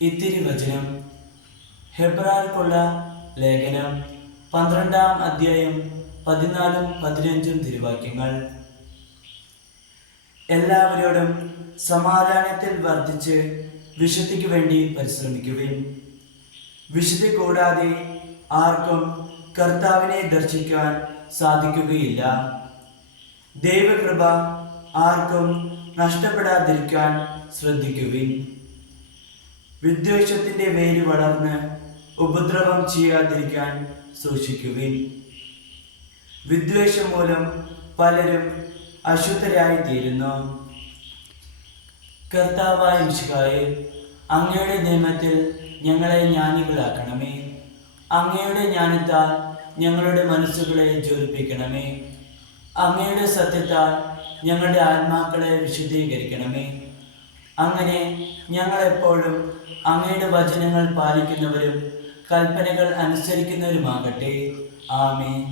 ഇത്തിരി വചനം. ഹെബ്രായർക്കുള്ള ലേഖനം 12-ാം അധ്യായം 14-15 തിരുവാക്യങ്ങൾ. എല്ലാവരോടും സമാധാനത്തിൽ വർദ്ധിച്ച് വിശുദ്ധിക്ക് വേണ്ടി പരിശ്രമിക്കുവിൻ. വിശുദ്ധി കൂടാതെ ആർക്കും കർത്താവിനെ ദർശിക്കാൻ സാധിക്കുകയില്ല. ദൈവകൃപ ആർക്കും നഷ്ടപ്പെടാതിരിക്കാൻ ശ്രദ്ധിക്കുവിൻ. വിദ്വേഷത്തിന്റെ വേര് വളർന്ന് ഉപദ്രവം ചെയ്യാതിരിക്കാൻ സൂക്ഷിക്കുവിൻ. വിദ്വേഷം മൂലം പലരും അശുദ്ധരായി തീരുന്നു. കർത്താവായ മിശിഹായേ, അങ്ങയുടെ നിയമത്തിൽ ഞങ്ങളെ ജ്ഞാനികളാക്കണമേ. അങ്ങയുടെ ജ്ഞാനത്താൽ ഞങ്ങളുടെ മനസ്സുകളെ ജ്വലിപ്പിക്കണമേ. അങ്ങയുടെ സത്യത്താൽ ഞങ്ങളുടെ ആത്മാക്കളെ വിശുദ്ധീകരിക്കണമേ. അങ്ങനെ ഞങ്ങളെപ്പോഴും അങ്ങയുടെ വചനങ്ങൾ പാലിക്കുന്നവരും കൽപ്പനകൾ അനുസരിക്കുന്നവരുമാകട്ടെ. ആമേൻ.